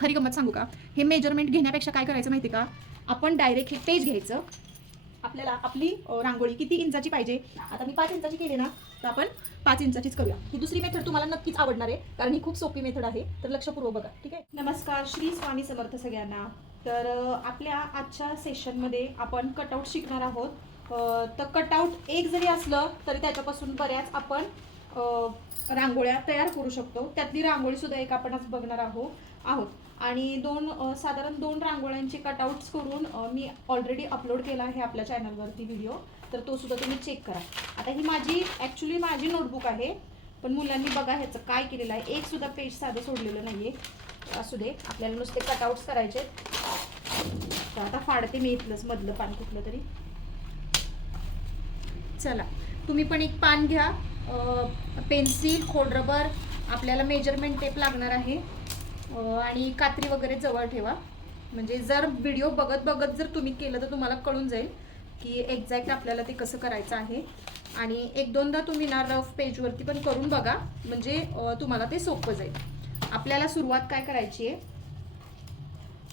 खरी गंमत सांगू का, हे मेजरमेंट घेण्यापेक्षा काय करायचं माहिती का, आपण डायरेक्ट हे पेज घ्यायचं. आपल्याला आपली रांगोळी किती इंचाची पाहिजे, आता मी 5 इंचाची केली ना, तर आपण 5 इंचाचीच करूया. ही दुसरी मेथड तुम्हाला नक्कीच आवडणार आहे, कारण ही खूप सोपी मेथड आहे. तर लक्षपूर्वक बघा, ठीक आहे. नमस्कार, श्री स्वामी समर्थ सगळ्यांना. तर आपल्या आजच्या सेशनमध्ये आपण कटआउट शिकणार आहोत. तर कटआउट एक जरी असलं तरी त्याच्यापासून बऱ्याच आपण रांगोळ्या तयार करू शकतो. त्यातली रांगोळी सुद्धा एक आपण आज बघणार आहोत. आणि साधारण 2 रांगोळ्यांचे कटआउट्स करून मी ऑलरेडी अपलोड केला आहे आपल्या चॅनलवरती व्हिडिओ, तर तो सुद्धा तुम्ही चेक करा. आता ही ॲक्च्युली माझी नोटबुक आहे, पण मुलांनी बघा ह्याचं काय केलेलं आहे, एक सुद्धा पेज साधं सोडलेलं नाही आहे. असू दे, आपल्याला नुसते कटआउट्स करायचे. तर आता फाडते मी इथलंच मधलं पान कुठलं तरी. चला, तुम्ही पण एक पान घ्या, पेन्सिल, खोडरबर, आपल्याला मेजरमेंट टेप लागणार आहे, आणि कात्री वगैरे जवळ ठेवा. म्हणजे जर व्हिडिओ बघत बघत जर तुम्ही केलं तर तुम्हाला कळून जाईल की एक्झॅक्ट आपल्याला ते कसं करायचं आहे. आणि 1-2दा तुम्ही ना रफ पेजवरती पण करून बघा, म्हणजे तुम्हाला ते सोपं जाईल. आपल्याला सुरुवात काय करायची आहे,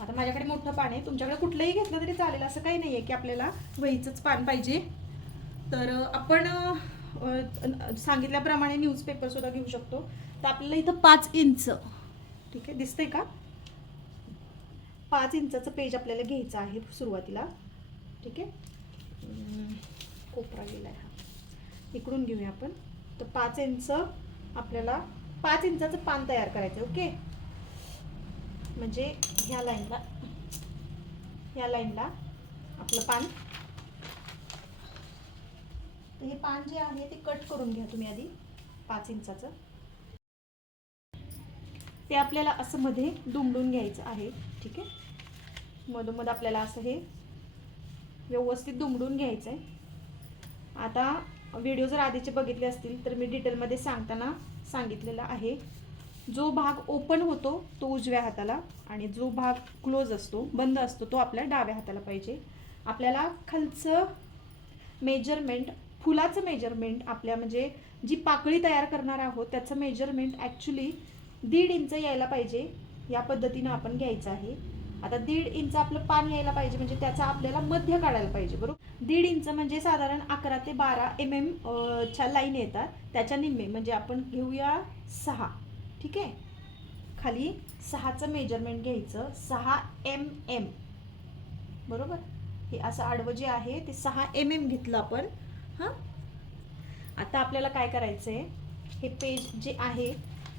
आता माझ्याकडे मोठं पान आहे, तुमच्याकडे कुठलंही घेतलं तरी चालेल, असं काही नाही आहे की आपल्याला वहीचंच पान पाहिजे. तर आपण सांगितल्याप्रमाणे न्यूजपेपरसुद्धा घेऊ शकतो. तर आपल्याला इथं 5 इंच, ठीक आहे, दिसतंय का, 5 इंचाचं पेज आपल्याला घ्यायचं आहे सुरुवातीला. ठीक आहे, कोपरा गेला आहे हा, इकडून घेऊया आपण. तर 5 इंच आपल्याला 5 इंचाचं पान तयार करायचं. ओके, म्हणजे ह्या लाईनला आपलं पान. तर हे पान जे आहे ते कट करून घ्या तुम्ही आधी 5 इंचाचं. ते आपल्याला असं मध्ये दुमडून घ्यायचं आहे. ठीक आहे, मधोमध आपल्याला असं हे व्यवस्थित दुमडून घ्यायचं आहे. आता व्हिडिओ जर आधीचे बघितले असतील तर मी डिटेलमध्ये सांगताना सांगितलेलं आहे, जो भाग ओपन होतो तो उजव्या हाताला, आणि जो भाग क्लोज असतो, बंद असतो, तो आपल्या डाव्या हाताला पाहिजे. आपल्याला खालचं मेजरमेंट, फुलाचं मेजरमेंट, आपल्या म्हणजे जी पाकळी तयार करणार आहोत त्याचं मेजरमेंट ॲक्च्युली 1.5 इंच यायला पाहिजे. या पद्धतीनं आपण घ्यायचं आहे. आता 1.5 इंच आपलं पान यायला पाहिजे, म्हणजे त्याचा आपल्याला मध्य काढायला पाहिजे, बरोबर. 1.5 इंच म्हणजे साधारण 11 ते 12 mm च्या लाईन येतात, त्याच्या निम्मे म्हणजे आपण घेऊया 6. ठीक आहे, खाली 6चं मेजरमेंट घ्यायचं, 6 mm, बरोबर. हे असं आडवं जे आहे ते 6 mm घेतलं आपण. हां, आता आपल्याला काय करायचं आहे, हे पेज जे आहे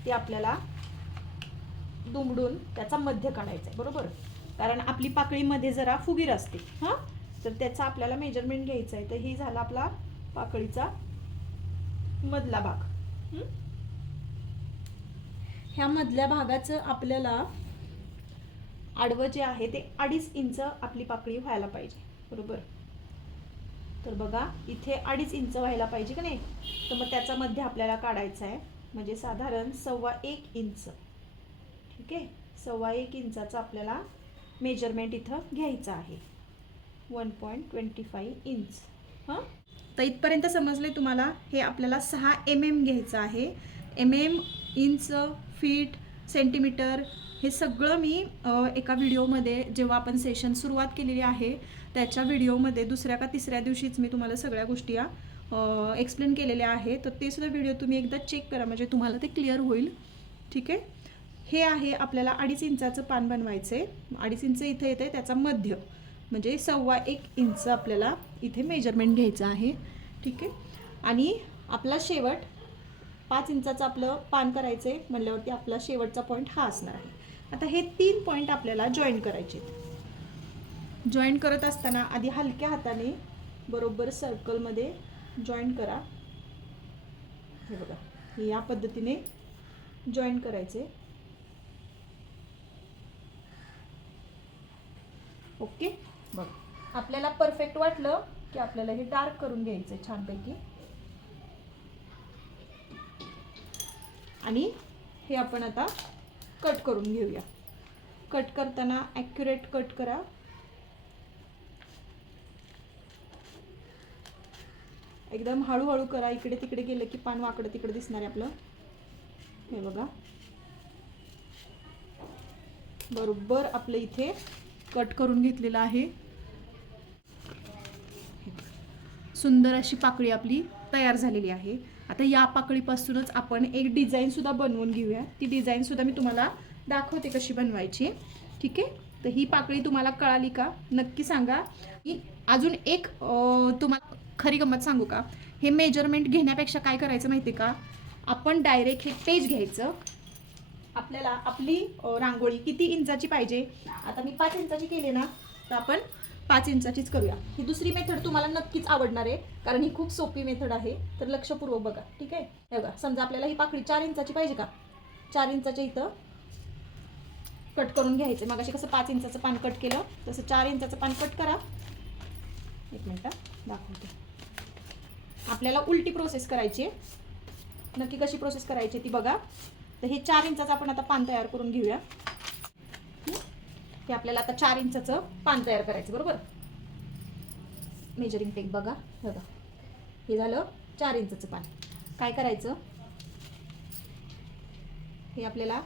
ते आपल्याला दुमडून त्याचा मध्य काढायचा आहे, बरोबर. कारण आपली पाकळीमध्ये जरा फुगीर असते, हां, तर त्याचा आपल्याला मेजरमेंट घ्यायचं आहे. तर ही झाला आपला पाकळीचा मधला भाग. ह्या मधल्या भागाचं आपल्याला आडवं जे आहे ते 2.5 इंच आपली पाकळी व्हायला पाहिजे, बरोबर. तर बघा, इथे 2.5 इंच व्हायला पाहिजे का नाही. तर मग त्याचा मध्य आपल्याला काढायचा आहे, म्हणजे साधारण 1.25 इंच. ठीक आहे, 1.25 इंचाचं आपल्याला मेजरमेंट इथं घ्यायचं आहे, 1.25 इंच. हां, तर इथपर्यंत समजले तुम्हाला. हे आपल्याला 6 mm घ्यायचं आहे. mm, इंच, फीट, सेंटीमीटर, हे सगळं मी एका व्हिडिओमध्ये, जेव्हा आपण सेशन सुरुवात केलेली आहे त्याच्या व्हिडिओमध्ये 2ऱ्या का 3ऱ्या दिवशीच मी तुम्हाला सगळ्या गोष्टी एक्सप्लेन केलेल्या आहे. तर ते सुद्धा व्हिडिओ तुम्ही एकदा चेक करा, म्हणजे तुम्हाला ते क्लिअर होईल. ठीक आहे, हे आहे आपल्याला 2.5 इंचाचं पान बनवायचं आहे. 2.5 इंच इथे येते, त्याचा मध्य म्हणजे 1.25 इंच आपल्याला इथे मेजरमेंट घ्यायचं आहे. ठीक आहे, आणि आपला शेवट 5 इंचाचं आपलं पान करायचं आहे म्हणल्यावरती आपला शेवटचा पॉईंट हा असणार आहे. आता हे 3 पॉईंट आपल्याला जॉईन करायचे. जॉईन करत असताना आधी हलक्या हाताने बरोबर सर्कलमध्ये जॉईन करा. हे बघा, या पद्धतीने जॉईन करायचे. ओके, बघ, आपल्याला परफेक्ट वाटलं की आपल्याला हे डार्क करून घ्यायचं आहे छानपैकी. आणि हे आपण आता कट करून घेऊया. कट करताना ॲक्युरेट कट करा. एकदम हळूहळू करा, इकडे तिकडे गेलं की पान वाकडं तिकडे दिसणार आहे आपलं. हे बघा, बरोबर आपलं इथे कट करून घेतलेलं आहे. सुंदर अशी पाकळी आपली तयार झालेली आहे. आता या पाकळीपासूनच आपण एक डिझाईनसुद्धा बनवून घेऊया. ती डिझाईनसुद्धा मी तुम्हाला दाखवते कशी बनवायची. ठीक आहे. तर ही पाकळी तुम्हाला कळाली का नक्की सांगा. अजून एक तुम्हाला खरी गंमत सांगू का, हे मेजरमेंट घेण्यापेक्षा काय करायचं माहिती का, आपण डायरेक्ट हे पेज घ्यायचं. आपल्याला आपली रांगोळी किती इंचाची पाहिजे, आता मी 5 इंचाची केली ना, तर आपण 5 इंचाचीच करूया. ही दुसरी मेथड तुम्हाला नक्कीच आवडणार आहे, कारण ही खूप सोपी मेथड आहे. तर लक्षपूर्वक बघा. ठीक आहे. हे बघा, समजा आपल्याला ही पाकळी 4 इंचाची पाहिजे का, 4 इंचाच्या इथं कट करून घ्यायचं. मग अशी कसं 5 इंचाचं पान कट केलं, तसं 4 इंचाचं पान कट करा. एक मिनटं दाखवते. आपल्याला उलटी प्रोसेस करायची आहे. नक्की कशी प्रोसेस करायची ती बघा. तर हे 4 इंचाचं आपण आता पान तयार करून घेऊया. हे आपल्याला आता 4 इंचाचं पान तयार करायचं. बरोबर. मेजरिंग टेप बघा. बघा, हे झालं 4 इंचाचं पान. काय करायचं, हे आपल्याला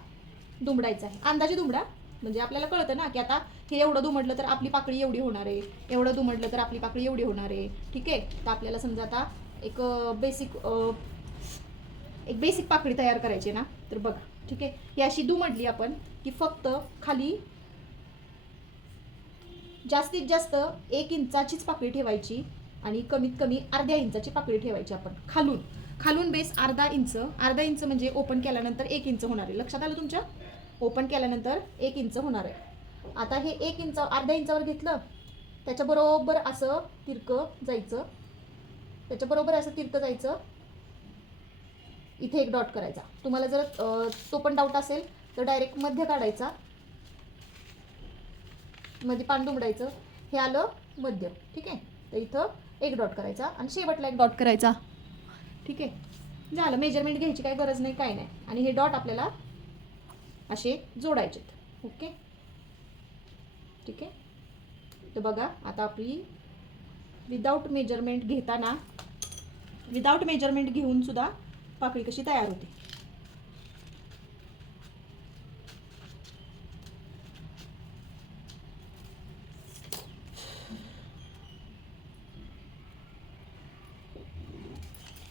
दुमडायचं आहे. अंदाजे दुमडा, म्हणजे आपल्याला कळतं ना की आता हे एवढं दुमडलं तर आपली पाकळी एवढी होणार आहे, एवढं दुमडलं तर आपली पाकळी एवढी होणार आहे. ठीक आहे. तर आपल्याला समजा आता एक बेसिक पाकळी तयार करायची ना, तर बघा. ठीक आहे. ही अशी दुमडली आपण की फक्त खाली जास्तीत जास्त 1 इंचाचीच पाकळी ठेवायची आणि कमीत कमी अर्ध्या इंचाची पाकळी ठेवायची. आपण खालून बेस अर्धा इंच म्हणजे ओपन केल्यानंतर 1 इंच होणार आहे. लक्षात आलं तुमच्या? ओपन केल्यानंतर 1 इंच होणार आहे. आता हे 1 इंच अर्ध्या इंचावर घेतलं, त्याच्याबरोबर असं तिरकं जायचं, त्याच्याबरोबर असं तिरकं जायचं. इथे एक डॉट करायचा. तुम्हाला जर तो पण डाऊट असेल तर डायरेक्ट मध्य काढायचा, मध्ये पान दुमडायचं. हे आलं मध्य. ठीक आहे. तर इथं एक डॉट करायचा आणि शेवटला एक डॉट करायचा. ठीक आहे. झालं. मेजरमेंट घ्यायची काही गरज नाही, काय नाही. आणि हे डॉट आपल्याला असे जोडायचे. ओके. ठीक आहे. तर बघा, आता आपली विदाऊट मेजरमेंट घेऊन सुद्धा पाकळी कशी तयार होते.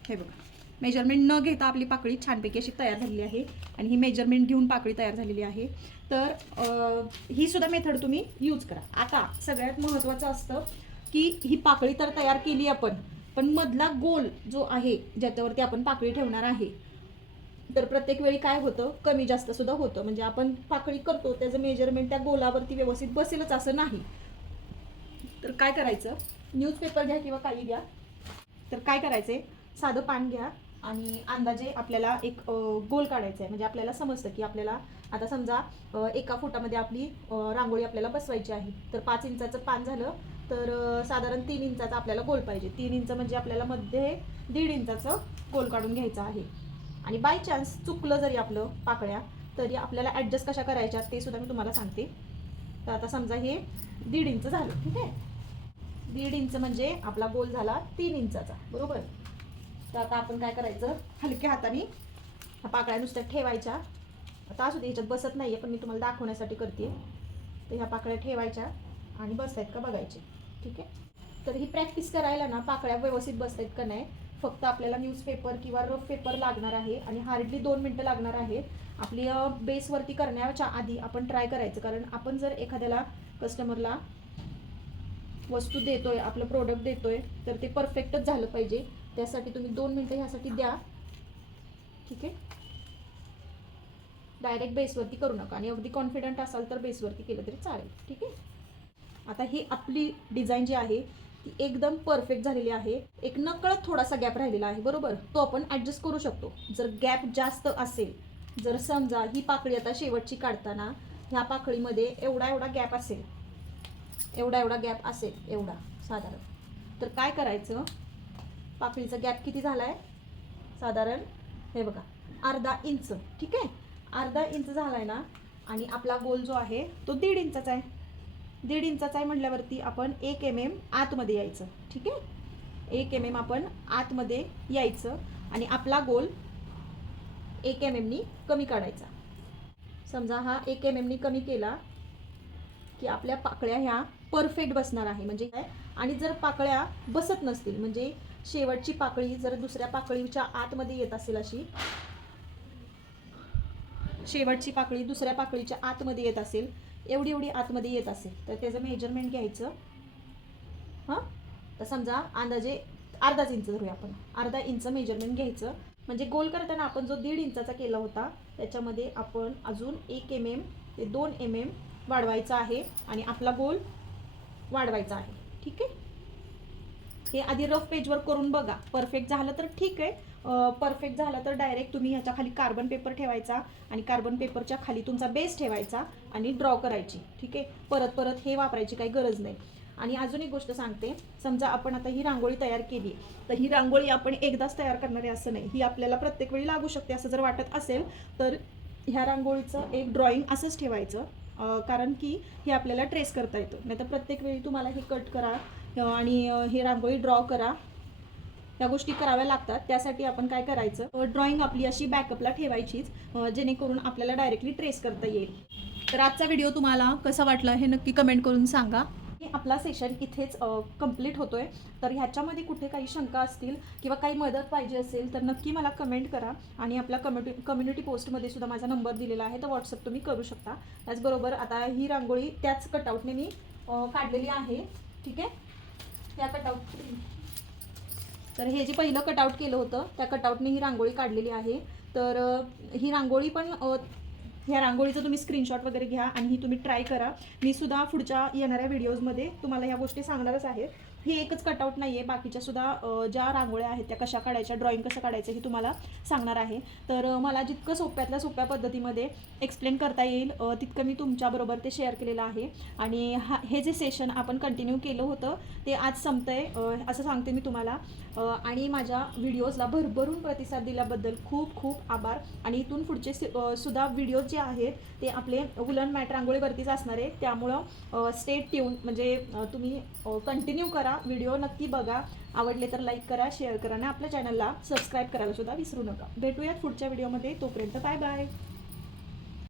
हे बघा, मेजरमेंट न घेता आपली पाकळी छानपैकी अशी तयार झालेली आहे. आणि ही मेजरमेंट घेऊन पाकळी तयार झालेली आहे. तर ही सुद्धा मेथड तुम्ही यूज करा. आता सगळ्यात महत्त्वाचं असतं की ही पाकळी तर तयार केली आपण, पण मधला गोल जो आहे ज्याच्यावरती आपण पाकळी ठेवणार आहे, तर प्रत्येक वेळी काय होतं, कमी जास्त सुद्धा होतं. म्हणजे आपण पाकळी करतो त्याचं मेजरमेंट त्या गोलावरती व्यवस्थित बसेलच असं नाही. तर काय करायचं, न्यूजपेपर घ्या किंवा काही घ्या. तर काय करायचे, साधं पान घ्या आणि अंदाजे आपल्याला एक गोल काढायचा आहे. म्हणजे आपल्याला समजतं की आपल्याला आता समजा 1 फुटामध्ये आपली रांगोळी आपल्याला बसवायची आहे. तर 5 इंचाचं पान झालं तर साधारण 3 इंचाचा आपल्याला गोल पाहिजे. 3 इंच म्हणजे आपल्याला मध्ये 1.5 इंचाचं गोल काढून घ्यायचं आहे. आणि बाय चान्स चुकलं जरी आपलं पाकळ्या, तरी आपल्याला ॲडजस्ट कशा करायच्या ते सुद्धा मी तुम्हाला सांगते. तर आता समजा हे 1.5 इंच झालं. ठीक आहे. 1.5 इंच म्हणजे आपला गोल झाला 3 इंचाचा. बरोबर. तर आता आपण काय करायचं, हलक्या हाताने ह्या पाकळ्या नुसत्या ठेवायच्या. आता असू दे, ह्याच्यात बसत नाही आहे पण मी तुम्हाला दाखवण्यासाठी करते. तर ह्या पाकळ्या ठेवायच्या आणि बसतायत का बघायचे. ठीक आहे. तर ही प्रॅक्टिस करायला ना, पाकळ्या व्यवस्थित बसतायत का नाही, फक्त आपल्याला न्यूजपेपर किंवा रफ पेपर लागणार आहे आणि हार्डली 2 मिनटं लागणार आहे. आपली बेसवरती करण्याच्या आधी आपण ट्राय करायचं, कारण आपण जर एखाद्याला कस्टमरला वस्तू देतोय, आपलं प्रोडक्ट देतोय, तर ते परफेक्टच झालं पाहिजे. त्यासाठी तुम्ही 2 मिनटं ह्यासाठी द्या. ठीक आहे. डायरेक्ट बेसवरती करू नका आणि अगदी कॉन्फिडंट असाल तर बेसवरती केलं तरी चालेल. ठीक आहे. आता ही आपली डिझाईन जी आहे ती एकदम परफेक्ट झालेली आहे. एक नकळत थोडासा गॅप राहिलेला आहे. बरोबर. तो आपण ॲडजस्ट करू शकतो. जर गॅप जास्त असेल, जर समजा ही पाकळी आता शेवटची काढताना ह्या पाकळीमध्ये एवढा गॅप असेल, एवढा गॅप असेल, एवढा साधारण, तर काय करायचं, पाकळीचा गॅप किती झाला आहे, साधारण हे बघा 1/2 इंच. ठीक आहे. 1/2 इंच झाला आहे ना, आणि आपला गोल जो आहे तो 1.5 इंचाचा आहे. 1.5 इंचाचा आहे म्हटल्यावरती आपण 1 mm आतमध्ये यायचं. ठीक आहे. 1 mm आपण आतमध्ये यायचं आणि आपला गोल 1 mm नी कमी काढायचा. समजा हा 1 mm नी कमी केला की आपल्या पाकळ्या ह्या परफेक्ट बसणार आहे. म्हणजे काय, आणि जर पाकळ्या बसत नसतील, म्हणजे शेवटची पाकळी जर दुसऱ्या पाकळीच्या आतमध्ये येत असेल, अशी शेवटची पाकळी दुसऱ्या पाकळीच्या आतमध्ये येत असेल, एवढी आतमध्ये येत असेल, तर त्याचं मेजरमेंट घ्यायचं. हां, तर समजा अंदाजे अर्धाच इंच धरूया आपण, अर्धा इंच मेजरमेंट घ्यायचं. म्हणजे गोल करताना आपण जो 1.5 इंचाचा केला होता त्याच्यामध्ये आपण अजून 1 mm ते 2 mm वाढवायचा आहे आणि आपला गोल वाढवायचा आहे. ठीक आहे, हे आधी रफ पेजवर करून बघा. परफेक्ट झालं तर ठीक आहे, परफेक्ट झालं तर डायरेक्ट तुम्ही ह्याच्या खाली कार्बन पेपर ठेवायचा आणि कार्बन पेपरच्या खाली तुमचा बेस ठेवायचा आणि ड्रॉ करायची. ठीक आहे, परत परत हे वापरायची काही गरज नाही. आणि अजून एक गोष्ट सांगते, समजा आपण आता ही रांगोळी तयार केली, तर ही रांगोळी आपण एकदाच तयार करणार आहे असं नाही, ही आपल्याला प्रत्येक वेळी लागू शकते. असं जर वाटत असेल तर ह्या रांगोळीचं एक ड्रॉइंग असंच ठेवायचं, कारण की हे आपल्याला ट्रेस करता येतं. नाही तर प्रत्येक वेळी तुम्हाला हे कट करा आणि हे रांगोळी ड्रॉ करा, त्या गोष्टी कराव्या लागतात. त्यासाठी आपण काय करायचं, ड्रॉइंग आपली अशी बॅकअपला ठेवायचीच, जेणेकरून आपल्याला डायरेक्टली ट्रेस करता येईल. तर आजचा व्हिडिओ तुम्हाला कसा वाटला हे नक्की कमेंट करून सांगा. आपला सेशन इथेच कंप्लीट होतोय. तर ह्याच्यामध्ये कुठे काही शंका असतील किंवा काही मदत पाहिजे असेल तर नक्की मला कमेंट करा. आणि आपल्या कम्युनिटी पोस्टमध्ये सुद्धा माझा नंबर दिलेला आहे, तर व्हॉट्सअप तुम्ही करू शकता. त्याचबरोबर आता ही रांगोळी त्याच कटआउटने मी काढलेली आहे. ठीक आहे, त्या कटआउट, तर हे जे पहिलं कटआउट केलं होतं त्या कटआउटने ही रांगोळी काढलेली आहे. तर ही रांगोळी पण, ह्या रांगोळीचं तुम्ही स्क्रीनशॉट वगैरे घ्या आणि ही तुम्ही ट्राय करा. मी सुद्धा पुढच्या येणाऱ्या व्हिडिओजमध्ये तुम्हाला ह्या गोष्टी सांगणारच आहे. हे एकच कटआउट नाही आहे, बाकीच्या सुद्धा ज्या रांगोळ्या आहेत त्या कशा काढायच्या, ड्रॉइंग कसं काढायचं हे तुम्हाला सांगणार आहे. तर मला जितकं सोप्यातल्या सोप्या पद्धतीमध्ये एक्सप्लेन करता येईल तितकं मी तुमच्याबरोबर ते शेअर केलेलं आहे. आणि हे जे सेशन आपण कंटिन्यू केलं होतं ते आज संपतंय असं सांगते मी तुम्हाला. आणि माझ्या व्हिडिओजला भरभरून प्रतिसाद दिल्याबद्दल खूप खूप आभार. आणि इथून पुढचे सुद्धा व्हिडिओज जे आहेत ते आपले वुलन मॅट रांगोळीवरतीच असणार आहे. त्यामुळं स्टे ट्यून, म्हणजे तुम्ही कंटिन्यू करा, व्हिडिओ नक्की बघा. आवडले तर लाईक करा, शेअर करा आणि आपल्या चॅनलला सबस्क्राईब करायला सुद्धा विसरू नका. भेटूयात पुढच्या व्हिडिओमध्ये, तोपर्यंत बाय बाय.